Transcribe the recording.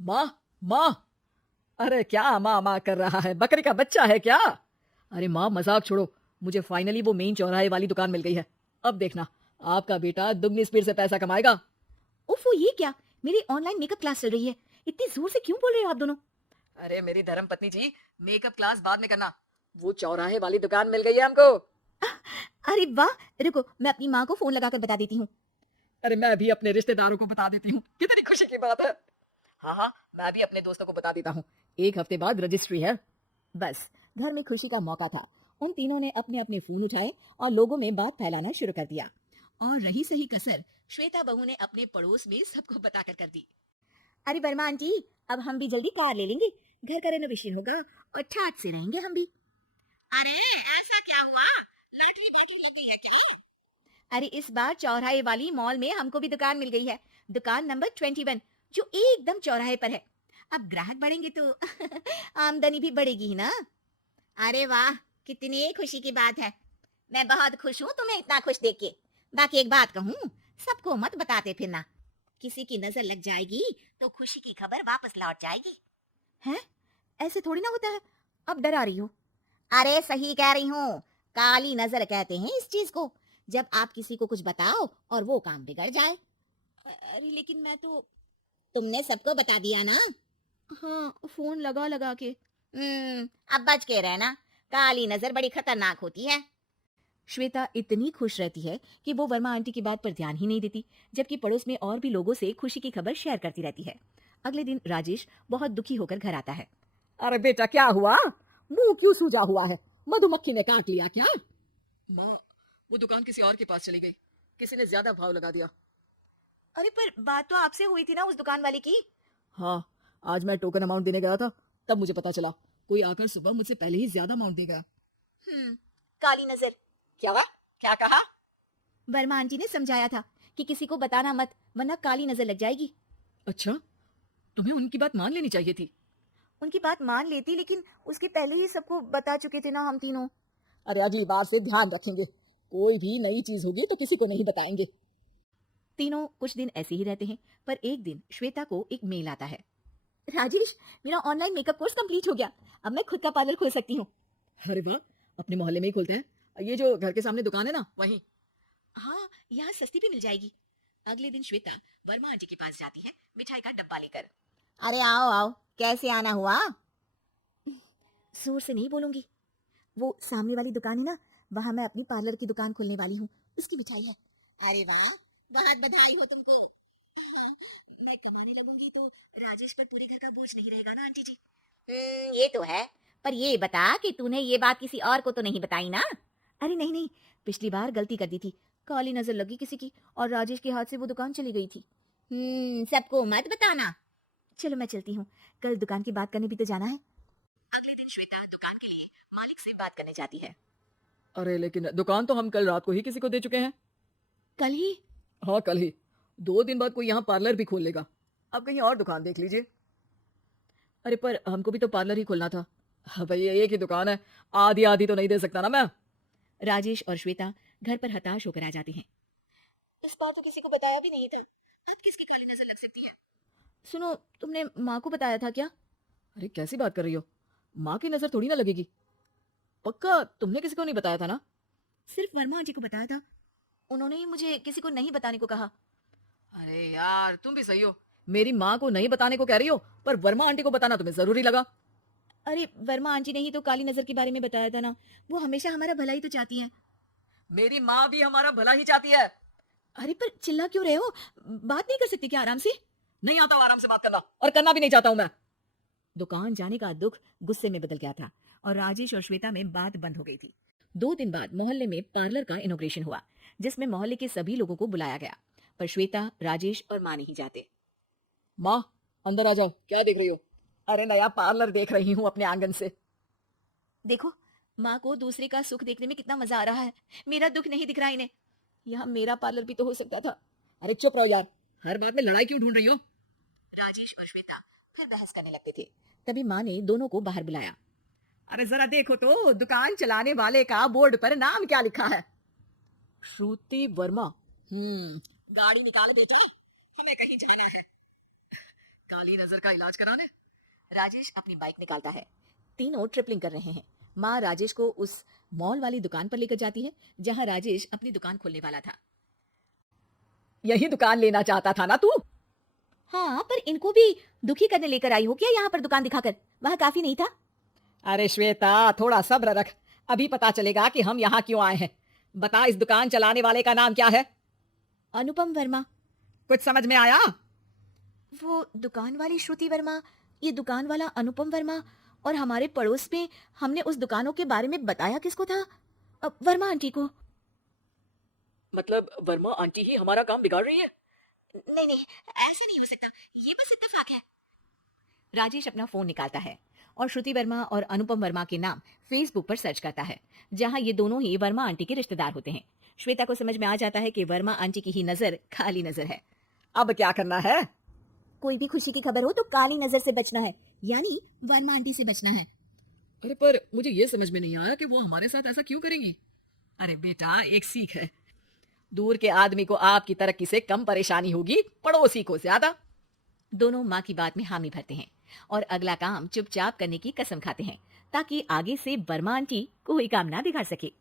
माँ, माँ, अरे क्या माँ माँ कर रहा है? बकरी का बच्चा है क्या? अरे माँ मजाक छोड़ो, मुझे फाइनली वो मेन चौराहे वाली दुकान मिल गई है। अब देखना, आपका बेटा दुगनी स्पीड से पैसा कमाएगा। उफ़! ये क्या? मेरी ऑनलाइन मेकअप क्लास चल रही है। इतनी ज़ोर से क्यों बोल रहे हो आप दोनों? अरे मेरी धर्म पत्नी जी, मेकअप क्लास बाद में करना। वो चौराहे वाली दुकान मिल गई है हमको। अरे वाह! रुको, मैं अपनी माँ को फ़ोन लगाकर बता देती हूँ। अरे मैं भी अपने रिश्तेदारों को बता देती हूँ, कितनी खुशी की बात है। हाँ हाँ, मैं भी अपने दोस्तों को बता देता हूँ। एक हफ्ते बाद रजिस्ट्री है। बस, घर में खुशी का मौका था। उन तीनों ने अपने-अपने फ़ोन उठाए और लोगों में बात फैलाना शुरू कर दिया। और रही सही कसर, श्वेता बहू ने अपने पड़ोस में सबको बताकर कर दी। अरे वर्मा आंटी, अब हम भी जल्दी कार ले लेंगे। घर का रेनोवेशन होगा और ठाट से रहेंगे हम भी। अरे ऐसा क्या हुआ? लॉटरी बॉटरी लग गई है क्या? अरे इस बार चौराहे वाली मॉल में हमको भी दुकान मिल गई है। दुकान नंबर 21 जो एकदम चौराहे पर है। अब ग्राहक बढ़ेंगे तो आमदनी भी बढ़ेगी ही ना। अरे वाह, कितनी खुशी की बात है। मैं बहुत खुश हूँ तुम्हें इतना खुश देख के। बाकी एक बात कहूँ, सबको मत बताते फिरना। किसी की नजर लग जाएगी तो खुशी की खबर वापस लौट जाएगी। हैं? ऐसे थोड़ी ना होता है। अब डरा रही हो। अरे सही कह रही हूँ, काली नजर कहते हैं इस चीज को। जब आप किसी को कुछ बताओ और वो काम बिगड़ जाए। अरे लेकिन मैं तो तुमने सबको बता दिया ना? हाँ, फोन लगा लगा के। अब बच के रहना। काली नजर बड़ी खतरनाक होती है। श्वेता इतनी खुश रहती है कि वो वर्मा आंटी की बात पर ध्यान ही नहीं देती, जबकि पड़ोस में और भी लोगों से खुशी की खबर शेयर करती रहती है। अगले दिन राजेश बहुत दुखी होकर घर आता है। अरे बेटा क्या हुआ? मुंह क्यों सूजा हुआ है? मधुमक्खी ने काट लिया क्या? माँ, वो दुकान किसी और के पास चली गई। किसी ने ज्यादा भाव लगा दिया। अरे पर बात तो आपसे हुई थी ना उस दुकान वाले की। हाँ, आज मैं टोकन अमाउंट देने गया था, तब मुझे पता चला कोई आकर सुबह मुझसे पहले ही ज्यादा अमाउंट दे गया। काली नजर। क्या हुआ? क्या कहा? वर्मा आंटी ने समझाया था कि किसी को बताना मत, वरना काली नजर लग जाएगी। अच्छा, तुम्हें उनकी बात मान लेनी चाहिए थी। उनकी बात मान लेती, लेकिन उसके पहले ही सबको बता चुके थे ना हम तीनों। अरे अगली बार से ध्यान रखेंगे, कोई भी नई चीज होगी तो किसी को नहीं बताएंगे। तीनों कुछ दिन ऐसे ही रहते हैं, पर एक दिन श्वेता को एक मेल आता है। राजेश, मेरा ऑनलाइन मेकअप कोर्स कंप्लीट हो गया। अब मैं खुद का पार्लर खोल सकती हूँ। अरे वाह, अपने मोहल्ले में ही खोलते हैं। ये जो घर के सामने दुकान है ना, वहीं। हाँ, यहाँ सस्ती भी मिल जाएगी। अगले दिन श्वेता वर्मा आंटी के पास जाती है, मिठाई का डब्बा लेकर। अरे आओ आओ, कैसे आना हुआ? जोर से नहीं बोलूंगी। वो सामने वाली दुकान है ना, वहां मैं अपनी पार्लर की दुकान खोलने वाली हूँ। उसकी मिठाई है। अरे वाह, बहुत बधाई हो तुमको। हाँ, मैं कमाने लगूंगी तो राजेश पर पूरे घर का बोझ नहीं रहेगा ना आंटी जी। ये तो है। पर ये बता कि तूने ये बात किसी और को तो नहीं बताई ना? अरे नहीं नहीं, पिछली बार गलती कर दी थी। काली नजर लगी किसी की और राजेश के हाथ से वो दुकान चली गई थी। सबको मत बताना। चलो मैं चलती हूँ, कल दुकान की बात करने भी तो जाना है। अगले दिन श्वेता दुकान के लिए मालिक से बात करने जाती है। अरे लेकिन दुकान तो हम कल रात को ही किसी को दे चुके हैं। कल ही? हाँ कल ही। 2 दिन बाद कोई यहाँ पार्लर भी खोल लेगा। अब कहीं और दुकान देख लीजिए। अरे पर हमको भी तो पार्लर ही खोलना था। हाँ भाई, ये एक ही दुकान है, आधी आधी तो नहीं दे सकता ना मैं। राजेश और श्वेता घर पर हताश होकर आ जाते हैं। इस बार तो किसी को बताया भी नहीं था। अब किसकी काली नजर लग सकती है? सुनो, तुमने माँ को बताया था क्या? अरे कैसी बात कर रही हो? माँ की नजर थोड़ी ना लगेगी। पक्का तुमने किसी को नहीं बताया था ना? सिर्फ वर्मा आंटी को बताया था। उन्होंने ही मुझे किसी को नहीं बताने को कहा। अरे यार तुम भी सही हो। मेरी माँ को नहीं बताने को कह रही हो, पर वर्मा आंटी को बताना तुम्हें जरूरी लगा। अरे वर्मा आंटी ने ही तो काली नजर के बारे में बताया था ना। वो हमेशा हमारा भला ही तो चाहती हैं। मेरी माँ भी हमारा भला ही चाहती है। अरे पर चिल्ला क्यों रहे हो? बात नहीं कर सकते क्या आराम से? नहीं आता हूँ आराम से बात करना, और करना भी नहीं चाहता हूँ मैं। दुकान जाने का दुख गुस्से में बदल गया था और राजेश और श्वेता में बात बंद हो गई थी। 2 दिन बाद मोहल्ले में पार्लर का इनॉग्रेशन हुआ, जिसमें मोहल्ले के सभी लोगों को बुलाया गया, पर श्वेता, राजेश और माँ नहीं जाते। माँ, अंदर आ जाओ, क्या देख रही हो? अरे नया पार्लर देख रही हूँ अपने आंगन से। देखो, माँ को दूसरे का सुख देखने में कितना मजा आ रहा है। मेरा दुख नहीं दिख रहा इन्हें। यहाँ मेरा पार्लर भी तो हो सकता था। अरे चुप रहो यार, हर बात में लड़ाई क्यों ढूंढ रही हो? राजेश और श्वेता फिर बहस करने लगते थे। तभी माँ ने दोनों को बाहर बुलाया। अरे जरा देखो तो दुकान चलाने वाले का बोर्ड पर नाम क्या लिखा है? श्रुति वर्मा। गाड़ी निकाल बेटा, हमें कहीं जाना है। काली नजर का इलाज कराने। राजेश अपनी बाइक निकालता है। तीनों ट्रिपलिंग कर रहे हैं। माँ राजेश को उस मॉल वाली दुकान पर लेकर जाती है जहाँ राजेश अपनी दुकान खोलने वाला था। यही दुकान लेना चाहता था ना तू? हाँ, पर इनको भी दुखी करने लेकर आई हो क्या यहाँ पर दुकान दिखाकर? वहाँ काफी नहीं था? अरे श्वेता, थोड़ा सब्र रख, अभी पता चलेगा कि हम यहाँ क्यों आए हैं। बता, इस दुकान चलाने वाले का नाम क्या है? अनुपम वर्मा। कुछ समझ में आया? वो दुकान वाली श्रुति वर्मा, ये दुकान वाला अनुपम वर्मा, और हमारे पड़ोस में हमने उस दुकानों के बारे में बताया किसको था? वर्मा आंटी को। मतलब वर्मा आंटी ही हमारा काम बिगाड़ रही है? नहीं नहीं, ऐसे नहीं हो सकता, ये बस इत्तेफाक है। राजेश अपना फोन निकालता है और श्रुति वर्मा और अनुपम वर्मा के नाम फेसबुक पर सर्च करता है, जहां ये दोनों ही वर्मा आंटी के रिश्तेदार होते हैं। श्वेता को समझ में आ जाता है कि वर्मा आंटी की ही नजर काली नजर है। अब क्या करना है? कोई भी खुशी की खबर हो तो काली नजर से बचना है, यानी वर्मा आंटी से बचना है। अरे पर मुझे ये समझ में नहीं आया कि वो हमारे साथ ऐसा क्यों करेंगी। अरे बेटा, एक सीख है, दूर के आदमी को आपकी तरक्की से कम परेशानी होगी, पड़ोसी को ज्यादा। दोनों माँ की बात में हामी भरते हैं और अगला काम चुपचाप करने की कसम खाते हैं, ताकि आगे से वर्मा आंटी कोई काम ना बिगाड़ सके।